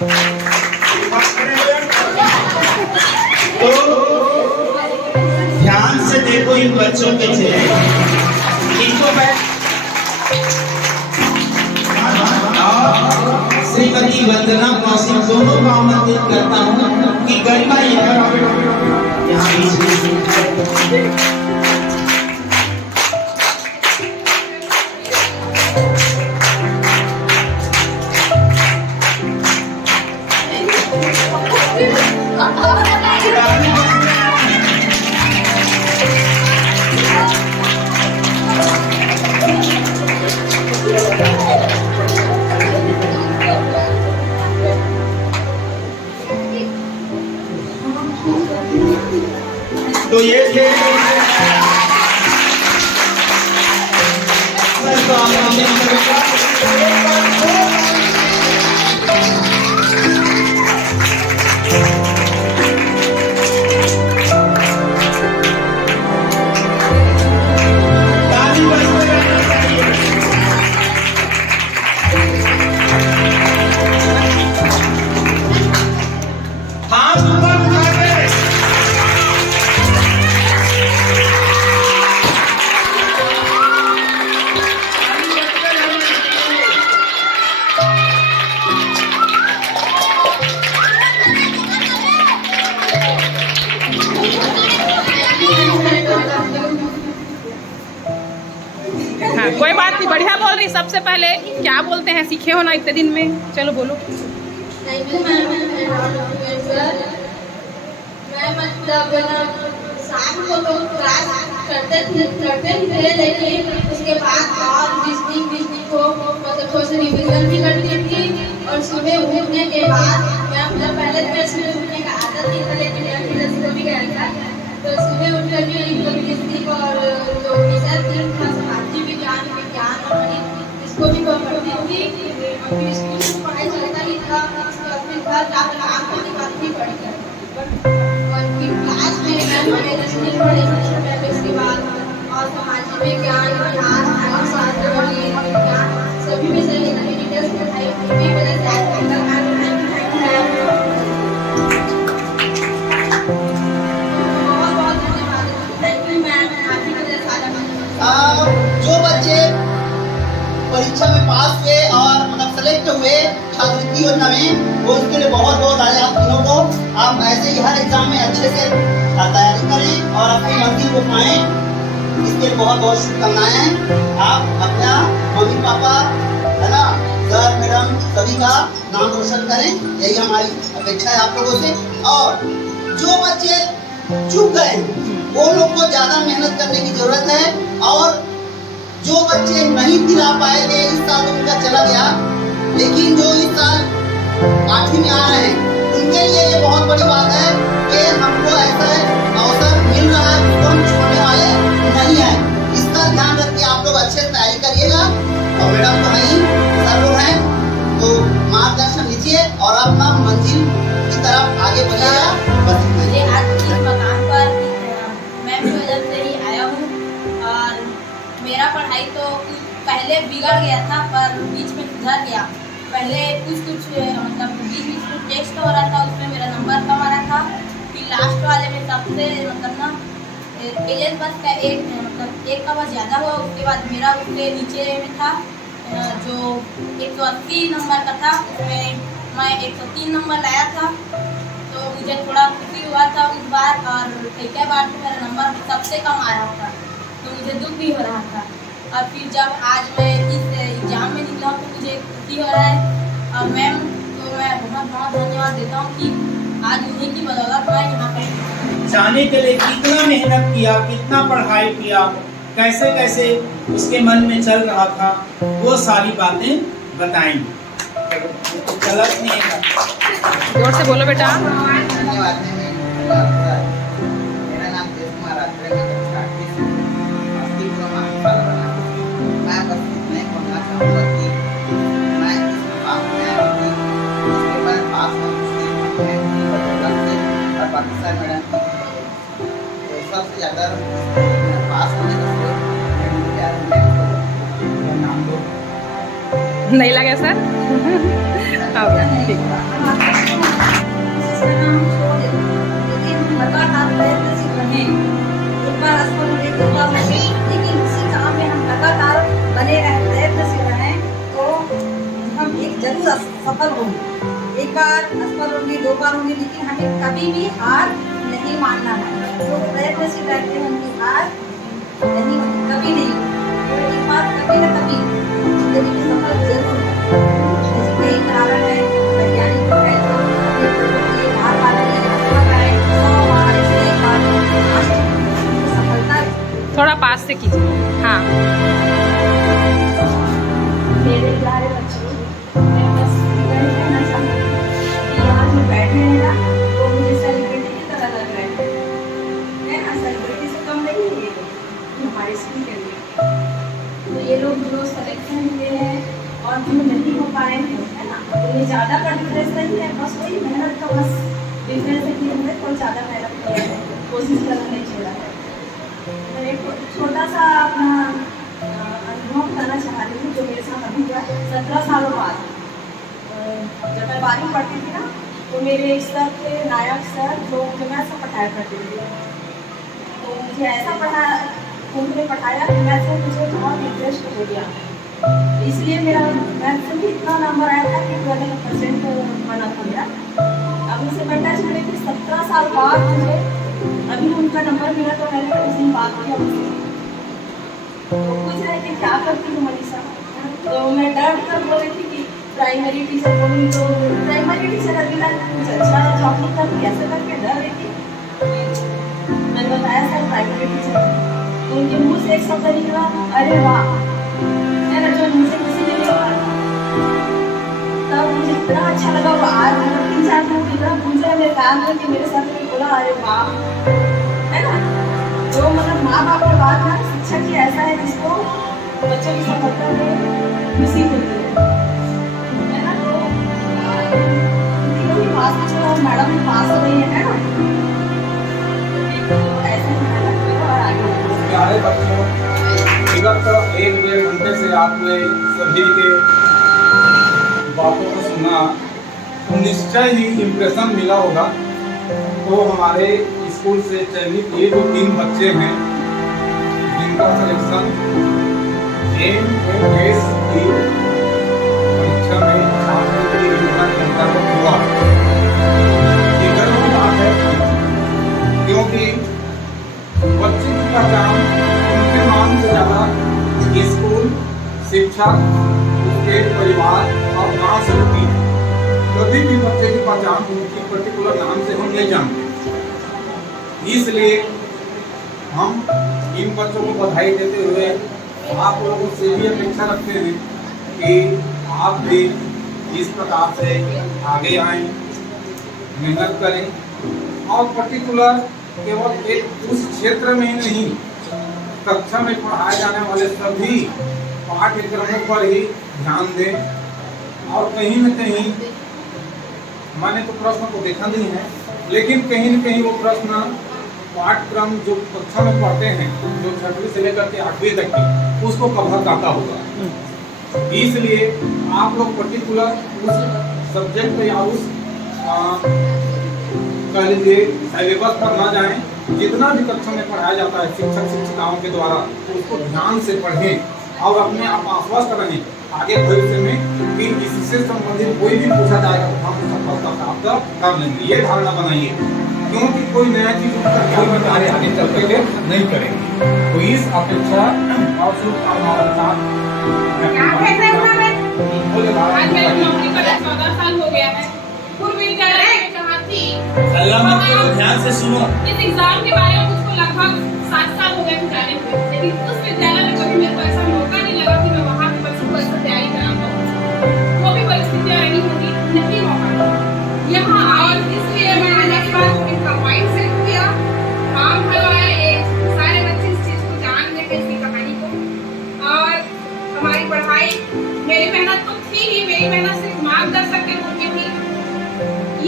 तो ध्यान से देखो इन बच्चों के चेहरे, इनको मैं श्रीमती वंदना कौशिक दोनों का आमंत्रित करता हूँ कि गरिमा यहाँ बीच में तो ये थे कोई बात नहीं, बढ़िया बोल रही। सबसे पहले क्या बोलते हैं, सीखे हो ना इतने दिन में, चलो बोलो। Thank you ma'am. मैं मतलब शाम को तो क्लास करते थे, लेकिन उसके बाद और बीच को मतलब थोड़ा सा रिविजन भी करती थी। और सुबह उठने के बाद मैं मतलब पहले तो सुबह उठने का आदत नहीं था, लेकिन मैं फिर सुबह भी गया था। तो सुबह उठकर भी हिस्ट्री और जो विषय थी समाजिक विज्ञान इसको भी पढ़ती थी। और फिर स्कूल में पढ़ाई चलता ही था, फिर घर जाकर काम करने का भी पड़ी। और फिर क्लास में हमें हिस्ट्री पढ़ी इसके बाद, और सामाजिक विज्ञान, इतिहास, शास्त्र, विज्ञान सभी विषय की डिटेल्स पढ़ाई। भी वजह से जो बच्चे परीक्षा में पास हुए और मतलब सेलेक्ट हुए छात्रवृत्ति योजना में, वो उसके लिए बहुत बहुत आज आप तीनों को, आप ऐसे ही हर एग्जाम में अच्छे से तैयारी करें और अपनी मंजिल को पाएं। इसके लिए बहुत बहुत शुभकामनाएं हैं। आप अपना मम्मी पापा है ना, सर मैडम सभी का नाम रोशन करें, यही हमारी अपेक्षा है आप लोगों से। और जो बच्चे चूक गए वो लोग को ज़्यादा मेहनत करने की जरूरत है। और जो बच्चे नहीं दिला पाए थे इस साल तो उनका चला गया, लेकिन जो इस साल 8वीं में आ रहे हैं उनके लिए ये बहुत बड़ी बात है कि हमको ऐसा अवसर मिल रहा है जिसको हम छोड़ने वाले नहीं है। इसका ध्यान रख के आप लोग अच्छे से तैयारी करिएगा। और मैडम तो नहीं, सर लोग हैं, तो मार्गदर्शन लीजिए और अपना मंजिल की तरफ आगे बढ़िएगा। बस मुझे आज इस मकाम पर मैं भी वजह से ही आया हूँ। और मेरा पढ़ाई तो पहले बिगड़ गया था, पर बीच में सुधर गया। पहले कुछ मतलब बीच में टेस्ट हो रहा था, उसमें मेरा नंबर कम आ रहा था। फिर लास्ट वाले में सबसे मतलब ना एजेस बस का एक का बस ज़्यादा हुआ। उसके बाद मेरा उसके नीचे में था जो 180 नंबर का था, उसमें मैं 103 नंबर लाया था। तो मुझे थोड़ा खुशी हुआ था उस बार। और कई बार तो मेरा नंबर सबसे कम आ रहा था, तो मुझे दुख भी हो रहा था। और फिर जब आज मैं इस एग्ज़ाम में निकला तो मुझे खुशी हो रहा है। और मैम तो मैं बहुत बहुत धन्यवाद देता हूँ कि आज उन्हीं की बदौलत मैं यहाँ पर जाने के लिए कितना मेहनत किया, कितना पढ़ाई किया, कैसे कैसे उसके मन में चल रहा था, वो सारी बातें बताएंगे। गलत नहीं है, जोर से बोलो बेटा। धन्यवाद। मेरा नाम देव कुमार आत्रे है। मैं बस इतना कहना चाहूँगा कि मैं इस मुकाम में आया हूँ, इसके बाद पास और बाकी सर मैडम सबसे ज़्यादा पास होने का नाम दो नहीं लगे सर? हो गया, ठीक। लगातार प्रयत्नशील रहें। एक बार असफल होने के बाद नहीं, लेकिन उसी काम में हम लगातार बने रहें, प्रयत्नशील रहें, तो हम एक जरूर सफल होंगे। एक बार असफल होंगे, 2 बार होंगे, लेकिन हमें कभी भी हार नहीं मानना है। जो प्रयत्नशील रहते हैं उनकी हार नहीं होती, कभी नहीं होती। तो एक बार कभी न कभी जिंदगी में सफल जरूर होगा। जैसे कई उदाहरण है, वैज्ञानिक है, तो ये हार वाला है, असफल है, 100 बार, 101 बार, सफलता थोड़ा पास से कीजिए। हाँ, मेरे प्यारे बच्चों, मैं बस यही कहना चाहती हूँ कि यहाँ जो बैठे हैं ना, वो मुझे सेलिब्रिटी की तरह लग रहे हैं ना। सेलिब्रिटी से कम नहीं है ये लोग, हमारे स्कूल के लिए। तो ये लोग जो सिलेक्शन हुए हैं और जो नहीं हो पाए हैं, है ना, तो ये ज़्यादा का डिफरेंस नहीं है, बस वही मेहनत का बस डिफरेंस है कि हमने थोड़ा ज़्यादा मेहनत किया है, कोशिश करना नहीं छोड़ा है। मैं एक छोटा सा अपना अनुभव बताना चाह रही हूँ जो मेरे साथ अभी हुआ 17 सालों बाद। जब मैं 12वीं पढ़ती थी ना, तो मेरे एक सर थे, नायक सर, जो मैथ से पढ़ाया करते थे। तो मुझे ऐसा उन्होंने पढ़ाया कि मैथ से मुझे बहुत इंटरेस्ट हो गया। इसलिए मेरा मैथ से भी इतना नंबर आया था कि 12% बना था मेरा। अब उनसे मैं टच में थी 17 साल बाद मुझे अभी उनका नंबर मिला, तो मैंने उस दिन बात किया उनसे। तो पूछ रहे कि क्या करती हूँ मनीषा, तो मैं डर कर बोल रही थी कि प्राइमरी टीचर बोलूँ, तो प्राइमरी टीचर अभी तक कुछ अच्छा जॉब नहीं करती, ऐसे करके डर रही थी। मैंने बताया सर प्राइमरी टीचर, तो उनके मुँह से एक शब्द निकला, अरे वाह, मैंने जो मुझसे किसी ने नहीं बोला। तब मुझे इतना अच्छा लगा। वो आज 3-4 दिन इतना पूछा मेरे कान में कि मेरे साथ में बोला अरे वाह, है ना। जो मतलब माँ बाप के बाद ना शिक्षक ही ऐसा है जिसको बच्चों की सफलता में खुशी मिलती है ना। तो भी पास जो मैडम भी पास हो गई है ना, तो ऐसे ही मेहनत करो और आगे बढ़ो। प्यारे बच्चों, विगत 1-1.5 घंटे से आपने सभी के बातों को सुना, तो निश्चय ही इम्प्रेशन मिला होगा। तो हमारे स्कूल से चयनित ये जो 3 बच्चे हैं जिनका सिलेक्शन एमएस की परीक्षा में छात्रों की योजना के अंतर्गत हुआ, ये गर्व की बात है, क्योंकि बच्चे की पहचान उनके नाम से ज़्यादा स्कूल, शिक्षक, उसके परिवार और गाँव से होती है। कभी भी बच्चे की पहचान उनकी पर्टिकुलर नाम से हम नहीं जानते। इसलिए हम इन बच्चों को बधाई देते हुए आप लोगों से भी अपेक्षा रखते हैं कि आप भी इस प्रकार से आगे आएं, मेहनत करें और पर्टिकुलर केवल एक उस क्षेत्र में ही नहीं, कक्षा में पढ़ाए जाने वाले सभी पाठ्यक्रमों पर ही ध्यान दें। और कहीं न कहीं मैंने तो प्रश्न को देखा नहीं है, लेकिन कहीं न कहीं वो प्रश्न पाठ्यक्रम जो कक्षा में पढ़ते हैं, जो 6वीं से लेकर के 8वीं तक की, उसको कवर करता होगा। इसलिए आप लोग पर्टिकुलर उस सब्जेक्ट या उस कह लीजिए सिलेबस पर ना जाएं। जितना भी कक्षा में पढ़ाया जाता है शिक्षक शिक्षिकाओं के द्वारा, तो उसको ध्यान से पढ़ें और अपने आप आश्वस्त रहें आगे भविष्य में कि इससे संबंधित कोई भी पूछा जाएगा तो हम सफलता प्राप्त कर लेंगे। ये धारणा बनाइए, क्योंकि कोई नया चीज कोई बताए आगे चल करके नहीं करेंगे। तो इस अपेक्षा और शुभकामनाओं के साथ आज मेरी नौकरी पर 14 साल हो गया है। पूर्व विद्यालय में जहाँ थी, अल्लाह मत करो, ध्यान से सुनो। इस एग्जाम के बारे में मुझको लगभग 7 साल हो गए थे जाने हुए, लेकिन उस विद्यालय में कभी मेरे को ऐसा मौका नहीं लगा कि मैं वहाँ के बच्चों को ऐसा तैयारी करा पाऊँ। वो भी परिस्थितियाँ रही होगी, नहीं मौका यहाँ। और इसलिए मैं आने के बाद इनका माइंड सेट किया, काम करवाया, सारे बच्चे इस चीज़ को जान गए इसकी कहानी को। और हमारी पढ़ाई, मेरी मेहनत तो थी ही, मेरी मेहनत सिर्फ मार्गदर्शक के रूप में थी।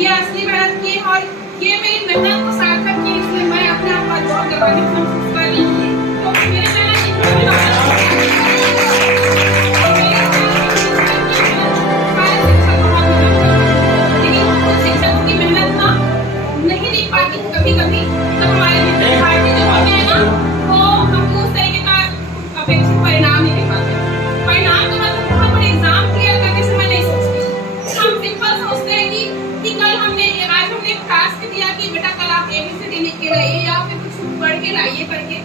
ये असली मेहनत की और ये मेरी मेहनत को सार्थक की, इसलिए मैं अपने आप पर बहुत गर्वान्वित महसूस कर रही हूँ। तो मेरी मेहनत सोचते हैं कि कल आज हमने एक टास्क दिया कि बेटा कल आप ABCD लिख के लाइए या फिर कुछ पढ़ के लाइए करके,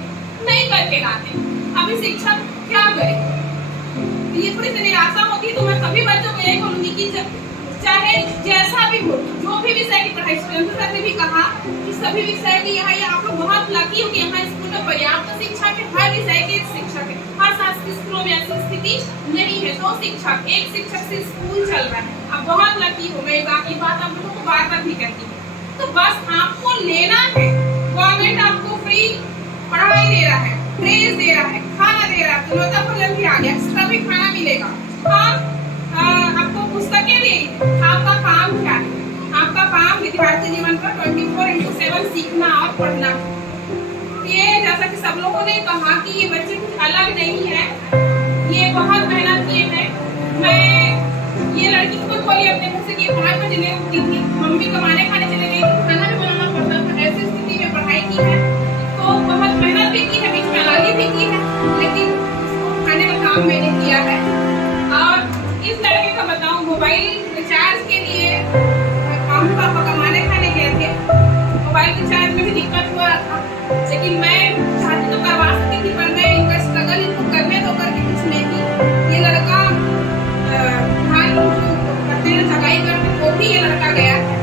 नहीं करके लाते। अभी शिक्षक क्या करे? ये थोड़ी सी निराशा होती है। तो मैं सभी बच्चों को यही बोलूंगी कि चाहे जैसा भी हो, जो भी विषय की पढ़ाई, सर ने भी कहा कि सभी विषय की यहाँ आप लोग बहुत लकी हो कि यहाँ स्कूल में पर्याप्त शिक्षा के हर विषय के शिक्षक है। हर शासकीय स्कूलों में ऐसी स्थिति नहीं है। 2 शिक्षक, 1 शिक्षक से स्कूल चल रहा है। आप बहुत लकी हो। मैं ये बात आप लोगों को बार-बार भी कहती हूँ। तो बस आपको लेना है। गवर्नमेंट आपको फ्री पढ़ाई दे रहा है, ड्रेस दे रहा है, खाना दे रहा है, चुनौता भोजन भी आ गया, एक्स्ट्रा भी खाना मिलेगा, आपको पुस्तकें देगी। आपका काम क्या है? आपका काम विद्यार्थी जीवन का 24/7 सीखना और पढ़ना। ये जैसा कि सब लोगों ने कहा कि ये बच्चे कुछ अलग नहीं है, ये बहुत मेहनत किए हैं। मैं ये लड़की खुद बोली अपने मुँह से कि 5 बजे नहीं उठती थी, मम्मी कमाने खाने चले गई थी, खाना भी बनाना पड़ता था। ऐसी स्थिति में पढ़ाई की है, तो बहुत मेहनत भी की है, बीच में आगे भी की है, लेकिन खाने का काम मैंने किया है। और इस लड़के का बताऊं, मोबाइल रिचार्ज के लिए हम पापा कमाने खाने गए थे, मोबाइल रिचार्ज में भी दिक्कत हुआ था, लेकिन मैं चाहती तो करवा सकती थी, पर मैं इनका स्ट्रगल इनको करने दो करके कुछ नहीं की। ये लड़का धान करते हैं, सगाई करते, वो भी ये लड़का गया है,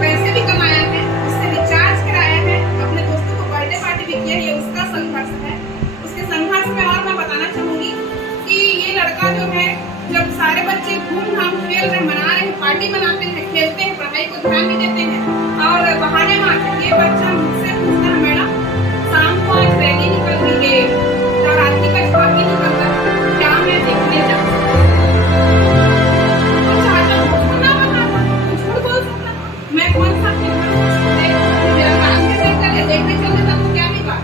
पैसे भी कमाया है, उससे रिचार्ज कराया है, अपने दोस्तों को बर्थडे पार्टी भी किया। ये उसका संघर्ष है। उसके संघर्ष में और मैं बताना चाहूंगी कि ये लड़का जो है, जब सारे बच्चे धूमधाम खेल रहे, मना रहे हैं, पार्टी मनाते हैं, खेलते हैं, पढ़ाई को ध्यान नहीं देते हैं और बहाने मारते, ये बच्चा मुझसे पूछता है, मैडम शाम को आज रैली निकल रही है, नवरात्रि का झांकी निकल रहा है, क्या मैं देखने जाऊँ? तो चाहता हूँ ना बताता, झूठ बोल सकता, मैं कौन सा मेरा काम देखने चल देता तो क्या नहीं बात,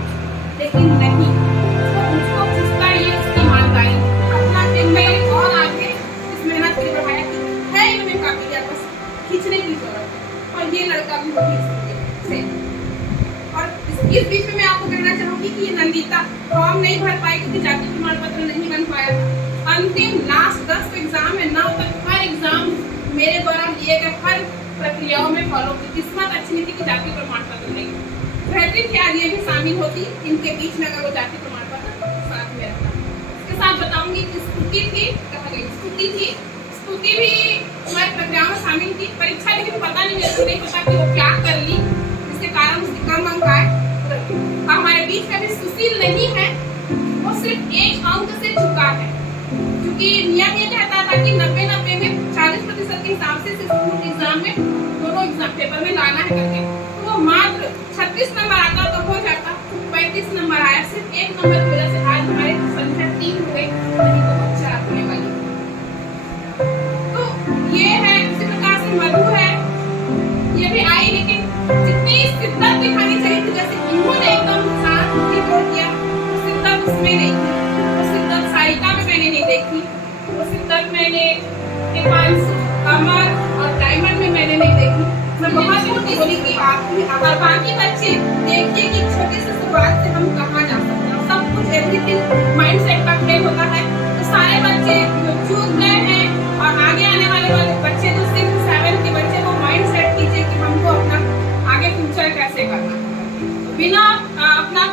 लेकिन नहीं, उसको पूछता ये उसकी ईमानदारी, अपना दिन में और आगे इस मेहनत की बढ़ाया है, इनमें काबिलियत बस खींचने की जरूरत है। और ये लड़का भी वही से। और इस बीच में मैं आपको कहना चाहूंगी कि ये नंदिता फॉर्म नहीं भर पाई क्योंकि जाति प्रमाण पत्र नहीं बन पाया था। अंतिम लास्ट 10 एग्जाम है, 9 तक हर एग्जाम मेरे द्वारा लिए गए हर प्रक्रियाओं में फॉलो की। किस्मत अच्छी नहीं थी कि जाति प्रमाण पत्र नहीं, बेहतरीन क्या ये भी शामिल होती इनके बीच में अगर वो जाति प्रमाण पत्र साथ में रहता। इसके साथ बताऊंगी कि स्तुति थी, कहा गई स्तुति थी, स्तुति भी हमारी प्रक्रियाओं में शामिल थी। परीक्षा लेकिन पता नहीं, मेरे को नहीं पता कि वो क्या कर ली, जिसके कारण उसके कम अंक आए। हमारे बीच में भी सुशील नहीं है, वो सिर्फ 1 अंक से चुका है, क्योंकि नियम ये कहता था कि 90-90 में 40% के हिसाब से स्कूल एग्जाम में दोनों एग्जाम पेपर में लाना है करके, तो वो मात्र 36 नंबर आता तो हो जाता, 35 नंबर आया। सिर्फ 1 नंबर की वजह से आज हमारी संख्या 3 हो गई, नहीं तो 4 होने वाली। तो ये है, उसी प्रकार से मधु है, ये भी आई, लेकिन जितनी शिद्दत दिखानी चाहिए थी, जैसे इन्होंने एकदम साथ तोड़ दिया, वो शिद्दत उसमें नहीं थी। वो शिद्दत सारिका में मैंने नहीं देखी, वो शिद्दत मैंने दीपांशु, अमर और डायमंड में मैंने नहीं देखी। मैं बहुत छोटी बोली कि आप अगर बाकी बच्चे देखिए कि छोटे से शुरुआत से हम कहाँ जा सकते हैं। सब कुछ एवरीथिंग माइंडसेट का खेल होता है। तो सारे बच्चे जो चूक गए हैं और आगे आने वाले बच्चे जो 6, 7 के बच्चे वो माइंडसेट कीजिए कि हमको अपना आगे फ्यूचर कैसे करना है। बिना अपना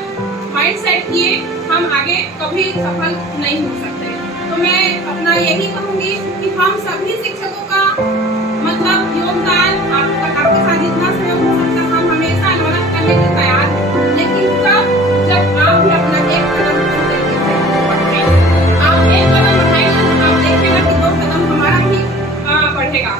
माइंडसेट किए हम आगे कभी सफल नहीं हो सकते। तो मैं अपना यही कहूँगी कि हम सभी शिक्षकों का मतलब योगदान आपके साथ जितना सहयोग हो सकता है हम हमेशा अनुरोध करने के तैयार हैं, लेकिन तब जब आप भी अपना एक कदम बढ़ाएंगे, आप एक कदम बढ़ाएंगे तो आप देखेंगे कि 2 कदम हमारा ही बढ़ेगा।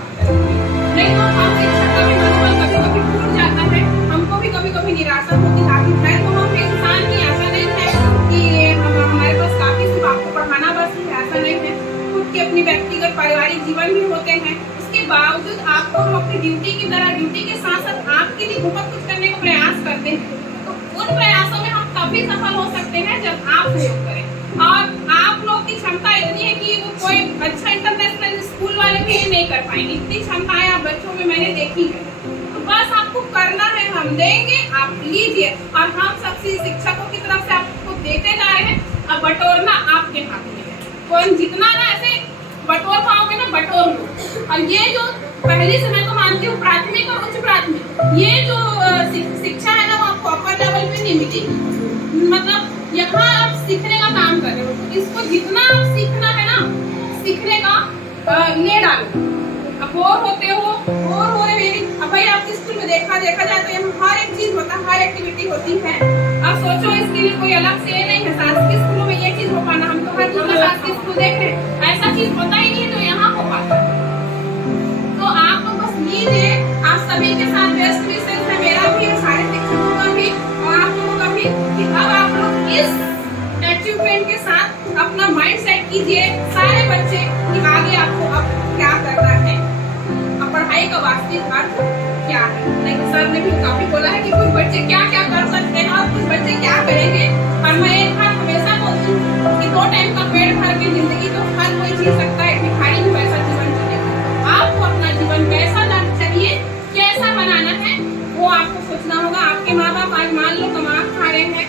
नहीं तो हम शिक्षक का भी मनोबल कभी-कभी टूट जाता है, हमको भी कभी-कभी निराशा होती है। तो हम इंसान की ऐसा नहीं है कि हमारे पास काफी सिर्फ आपको पढ़ाना बस है, ऐसा नहीं है। खुद के अपनी व्यक्तिगत पारिवारिक जीवन भी होते हैं, उसके बावजूद आपको हम अपनी ड्यूटी की तरह, ड्यूटी के साथ साथ आपके लिए बहुत कुछ करने का प्रयास करते हैं। तो उन प्रयासों में हम तभी सफल हो सकते हैं जब आप सहयोग करें। और आप लोग की क्षमता इतनी है कि वो कोई अच्छा इंटरनेशनल स्कूल वाले भी ये नहीं कर पाएंगे। इतनी क्षमताएं आप बच्चों में मैंने देखी है। तो बस आपको करना है, हम देंगे, आप लीजिए, और हम सबसे शिक्षकों की तरफ से आपको देते जा रहे हैं। अब बटोरना आपके हाथ में है। कोई जितना ना ऐसे बटोर पाओगे ना, बटोर लो। और ये जो पहली से मैं तो मानती हूँ प्राथमिक और उच्च प्राथमिक ये जो शिक्षा है ना वो आपको अपर लेवल पे नहीं मिलेगी। मतलब यहाँ आप सीखने का काम कर रहे हो तो इसको जितना आप सीखना है ना सीखने का ले डालो। अब बोर होते हो बोर हो रहे अब भाई आपके स्कूल में देखा जाए तो यहाँ हर एक चीज होता है, हर एक्टिविटी होती है। अब सोचो इसके लिए कोई अलग से नहीं है शासकीय स्कूलों में ये चीज हो पाना, हम तो हर दूसरा शासकीय स्कूल देख रहे हैं ऐसा चीज होता ही नहीं है तो यहाँ हो पाता है। तो आप लोग बस लीजिए, आप सभी के साथ बेस्ट विशेष है मेरा भी और सारे शिक्षकों का भी और आप लोगों का भी कि अब आप लोग इस अचीवमेंट के साथ अपना माइंड सेट कीजिए सारे बच्चे कि आगे आपको अब क्या करना है, अब पढ़ाई का वास्तविक अर्थ क्या है। नहीं सर ने भी काफी बोला है कि कुछ बच्चे क्या क्या कर सकते हैं और कुछ बच्चे क्या करेंगे, और मैं एक बात हमेशा बोलती हूँ कि 2 टाइम का पेट भर के जिंदगी तो हर कोई जी सकता है, भिखारी भी वैसा जीवन जीएगा। आपको अपना जीवन कैसा चाहिए कैसा बनाना है वो आपको सोचना होगा। आपके माँ बाप आज मान लो कमा खा रहे हैं,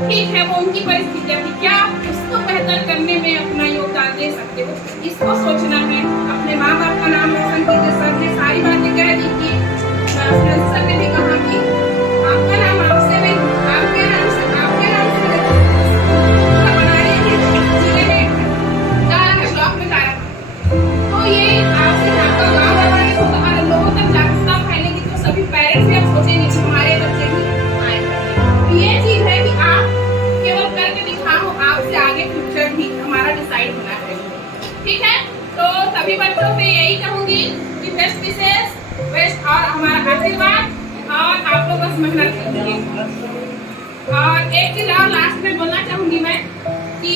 ठीक है वो उनकी परिस्थिति है, क्या आप उसको बेहतर करने में अपना योगदान दे सकते हो इसको सोचना है। अपने माँ बाप का नाम रोशन कीजिए। सर ने सारी बातें कह दी कि सर ने भी कहा कि आपका नाम आपसे नहीं आपके नाम से बनाए जिले में ब्लॉक में जा रहा तो ये आपसे आपका गाँव बढ़ाने को लोगों तक जागरूकता फैलेगी तो सभी पेरेंट्स भी अब सोचेंगे कि हमारे बच्चे भी आए। ये चीज है कि आप केवल करके दिखाओ, आपसे आगे फ्यूचर भी हमारा डिसाइड होना चाहिए। ठीक है, तो सभी बच्चों से यही कहूंगी कि बेस्ट विशेष बेस्ट और हमारा आशीर्वाद और आप लोग बस मेहनत कीजिए। और एक चीज और लास्ट में बोलना चाहूंगी मैं कि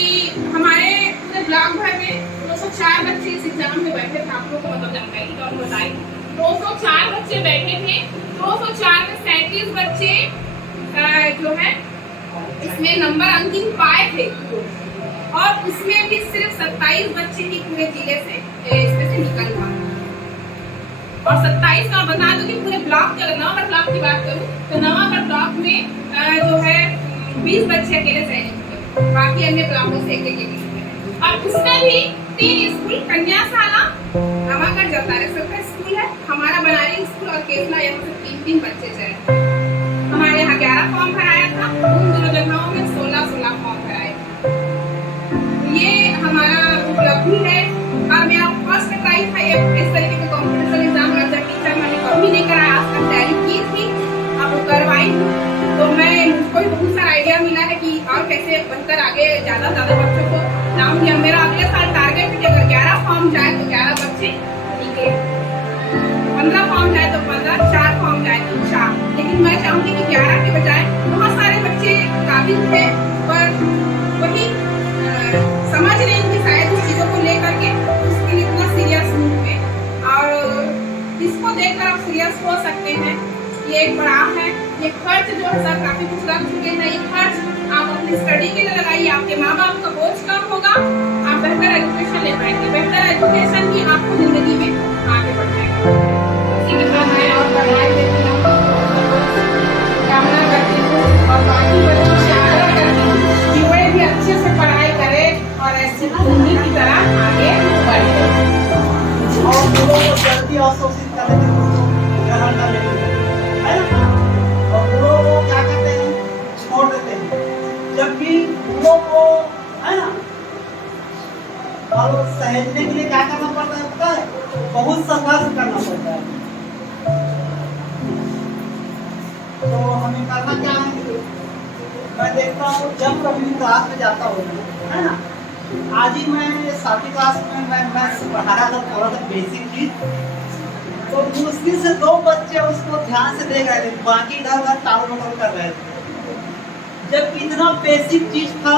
हमारे पूरे ब्लॉक भर में 204 बच्चे इस एग्जाम में बैठे थे। आप लोगों को मतलब जानकारी तो बताई 204 बच्चे बैठे थे। 204 में 37 बच्चे जो है इसमें नंबर अंकित पाए थे और उसमें भी सिर्फ 27 बच्चे ही पूरे जिले से इसमें से निकल पाए। और 27 का बता दूं कि पूरे ब्लॉक का नवागढ़ ब्लॉक की बात करूं तो नवागढ़ ब्लॉक में जो है 20 बच्चे अकेले चयनित हुए, बाकी अन्य ब्लॉकों से एक और उसमें भी 3 स्कूल कन्याशाला नवागढ़ जलदारे सबका स्कूल है, हमारा बनारी स्कूल और केसला यहाँ से 3 बच्चे चयनित। हमारे यहाँ 11 फॉर्म भराया था, उन दोनों जगहों में 16 फॉर्म भराए। ये हमारा उपलब्धि है और मेरा फर्स्ट ट्राई था ये इस तरीके के कॉम्पिटिशन एग्जाम का। जब टीचर मैंने कभी नहीं कराया, आज तक तैयारी की थी, अब करवाई तो मैं मुझको भी बहुत सारा आइडिया मिला है कि और कैसे बनकर आगे ज़्यादा बच्चों को लाऊंगी। अब मेरा अगले साल टारगेट है कि अगर 11 फॉर्म जाए तो 11 बच्चे, ठीक है 15 फॉर्म जाए तो 15, 4 फॉर्म जाए तो 4, लेकिन मैं चाहूँगी कि 11 के बजाय बहुत सारे बच्चे काबिल थे पर वही समझ रहे हैं कि शायद उस चीज़ों को लेकर के उसके लिए इतना सीरियस नहीं हुए और इसको देखकर आप सीरियस हो सकते हैं। ये एक बड़ा है, ये खर्च जो है सर काफ़ी कुछ लग चुके हैं, ये खर्च आप अपनी स्टडी के लिए लगाइए, आपके माँ बाप का बोझ कम होगा, आप बेहतर एजुकेशन ले पाएंगे। बेहतर एजुकेशन ही आपको जिंदगी में आगे बढ़ाएगा। इसी के साथ मैं और पढ़ाई देती हूँ, कामना करती हूँ और बाकी बच्चों से आग्रह करती हूँ कि वे भी अच्छे से पढ़ाई करें और ऐसे उन्हीं की तरह आगे बढ़े और लोगों को जल्दी अवशोषित कर लेते हैं, ग्रहण कर लेते हैं, है ना? और लोगों को क्या करते हैं, छोड़ देते हैं। जबकि लोगों को है ना और सहेजने के लिए क्या करना पड़ता है पता है, बहुत संघर्ष करना पड़ता है। तो हमें करना क्या है, मैं देखता हूँ जब कभी क्लास में जाता हूँ है ना, आज ही मैं 7वीं क्लास में मैं मैथ्स पढ़ा रहा था, थोड़ा सा बेसिक चीज, तो मुश्किल से 2 बच्चे उसको ध्यान से देख रहे थे, बाकी इधर उधर टाल मटोल कर रहे थे। जब इतना बेसिक चीज था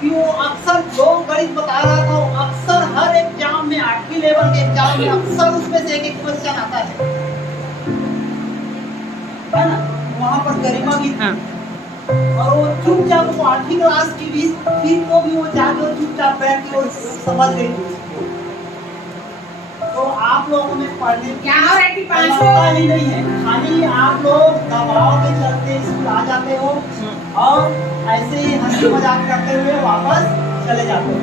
कि वो अक्सर जो गणित बता रहा था, अक्सर हर एग्जाम में 8वीं लेवल के एग्जाम में अक्सर उसमें से एक क्वेश्चन आता है ना, वहाँ पर गरिमा भी थी और वो चुपचाप वो 8वीं क्लास की भी थी तो भी वो जाके चुपचाप बैठ के समझ गई। तो आप लोगों में पढ़ने क्या और ही नहीं है, खाली आप लोग दबाव के चलते स्कूल आ जाते हो और ऐसे ही हंसी मजाक करते हुए वापस चले जाते हो।